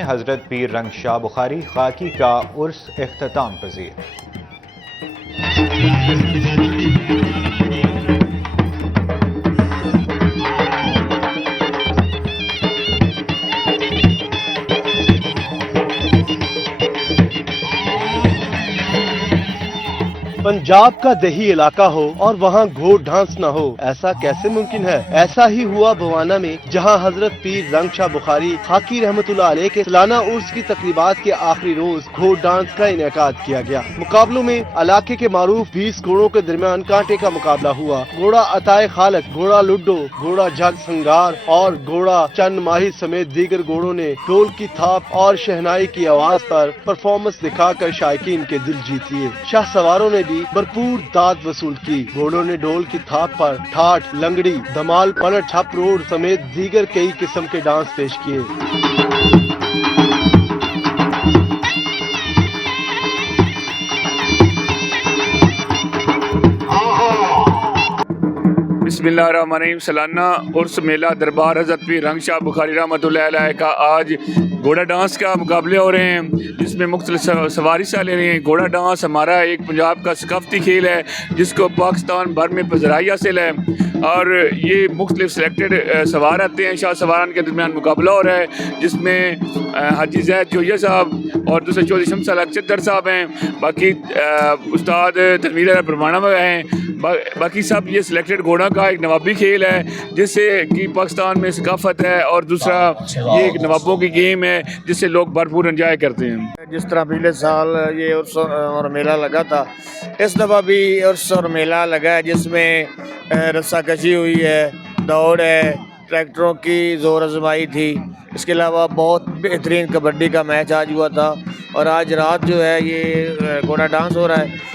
में हजरत पीर रंग शाह बुखारी खाकी का उर्स इख्तिताम पजीर। पंजाब का दही इलाका हो और वहाँ घोड़ डांस न हो, ऐसा कैसे मुमकिन है? ऐसा ही हुआ भवाना में, जहाँ हजरत पीर रंग शाह बुखारी खाकी रहमतुल्लाह अलैह के सालाना उर्स की तकरीबात के आखिरी रोज घोड़ डांस का इनेकाद किया गया। मुकाबलों में इलाके के मारूफ 20 घोड़ों के दरमियान कांटे का मुकाबला हुआ। घोड़ा अताए खालक, घोड़ा लुड्डो, घोड़ा जग संगार और घोड़ा चंद माही समेत दीगर घोड़ों ने ढोल की थाप और शहनाई की आवाज पर परफॉर्मेंस दिखाकर शायकीन के दिल जीत लिए। शाह सवारों ने भी भरपूर दाद वसूल की। घोड़ों ने ढोल की थाप पर ठाठ, लंगड़ी, धमाल, पलट, छप रोड समेत दीगर कई किस्म के डांस पेश किए। बिस्मिल्लाहिर्रहमानिर्रहीम। सालाना उर्स मेला दरबार हज़रत पीर रंग शाह बुखारी रहमतुल्लाह अलैह का आज घोड़ा डांस का मुकाबले हो रहे हैं, जिसमें मुख्तलिफ सवारी हिस्सा ले रहे हैं। घोड़ा डांस हमारा एक पंजाब का सकाफती खेल है, जिसको पाकिस्तान भर में पज़राई हासिल है और ये मुख्तलिफ सेलेक्टेड सवार आते हैं। शाह सवारान के दरमियान मुकाबला हो रहा है, जिसमें हाजी ज़ैद जोया साहब और दूसरे चौधरी शमसल चद्दर साहब हैं। बाकी उस्ताद तनवीर परवाना में हैं। बाकी सब ये सिलेक्टेड घोड़ा का एक नवाबी खेल है, जिससे कि पाकिस्तान में सकाफत है और दूसरा ये एक नवाबों की गेम है, जिससे लोग भरपूर एंजॉय करते हैं। जिस तरह पिछले साल ये उर्स और मेला लगा था, इस दफ़ा भी उर्स और मेला लगा है, जिसमें रस्साकशी हुई है, दौड़ है, ट्रैक्टरों की ज़ोर आजमाई थी। इसके अलावा बहुत बेहतरीन कबड्डी का मैच आज हुआ था और आज रात जो है ये घोड़ा डांस हो रहा है।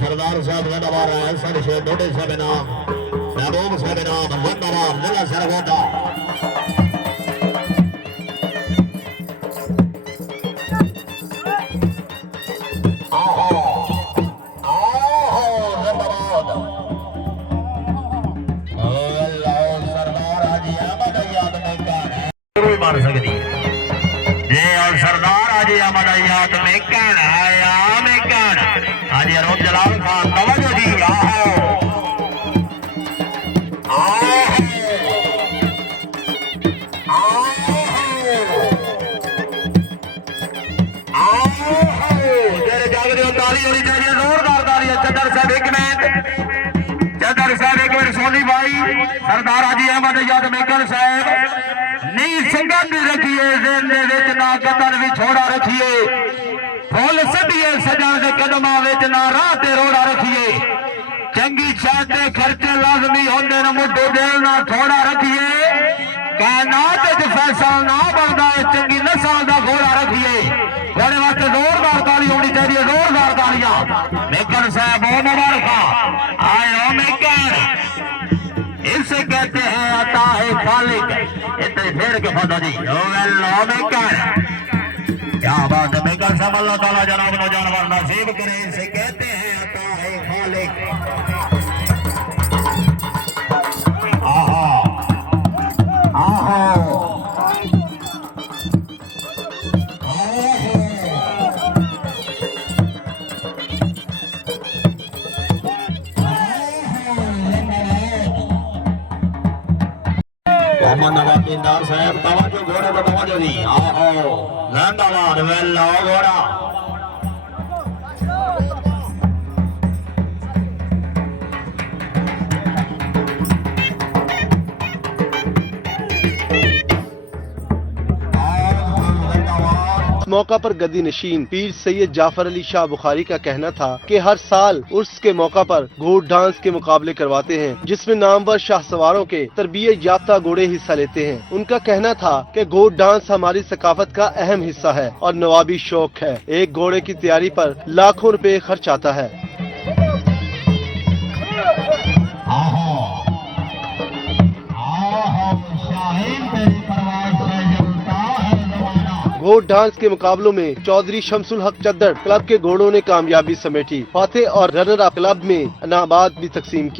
सरदार साहब जिंदाबाद है सर से डोडे साहब नाम महबूब साहब नाम जिंदाबाद जिला सरगोदा सरदार हाजी अहमद याद में कहना मार सकती है जे और सरदार हाजी अहमद याद में कहना है में कहना हाजी अरूप जलाल खान तवज्जो जी ताली होनी चाहिए जोरदार ताली चदर साहब एक मिनट चदर साहब एक मिनट सोनी भाई सरदार हाजी अहमद याद मेकर साहब नी संगत रखिए जेन दे विच ना कतर भी छोड़ा रखिए फुल सदिए सजन के कदमां विच ना राह ते रोड़ा रखिए चंगी छां ते खर्चे लाजमी होंदे न मुड्ढे दिल ना थोड़ा रखिए कायनात च फैसला ना बनदा है चंगी नस्ल दा घोड़ा रखिए घोड़े वास्ते जोरदार ताली होनी चाहिए जोरदार तालियां मेकर साहब बहुत मुबारक आए मेकर इसे कहते हैं अता है खालिक इतने फेर के फदा जी मेकर क्या बात है मेकर साहब अल्लाह ताला जनाब नो जानवर नसीब करे इसे कहते हैं अता है खालिक आहा आहा नवाबीदार साहब तवज्जो घोड़े को तवज्जो दी आओ जिंदाबाद वेला घोड़ा मौका पर गद्दी नशीन पीर सैयद जाफर अली शाह बुखारी का कहना था कि हर साल उर्स के मौका पर घोड़ डांस के मुकाबले करवाते हैं जिसमें नामवर शाहसवारों के तरबियत याफ्ता घोड़े हिस्सा लेते हैं। उनका कहना था कि घोड़ डांस हमारी सकाफत का अहम हिस्सा है और नवाबी शौक है। एक घोड़े की तैयारी पर लाखों रुपए खर्च आता है। घोड़ डांस के मुकाबलों में चौधरी शमसुल हक चद्दर क्लब के घोड़ों ने कामयाबी समेटी। फातेह और रनर अप क्लब में इनामात भी तकसीम किए।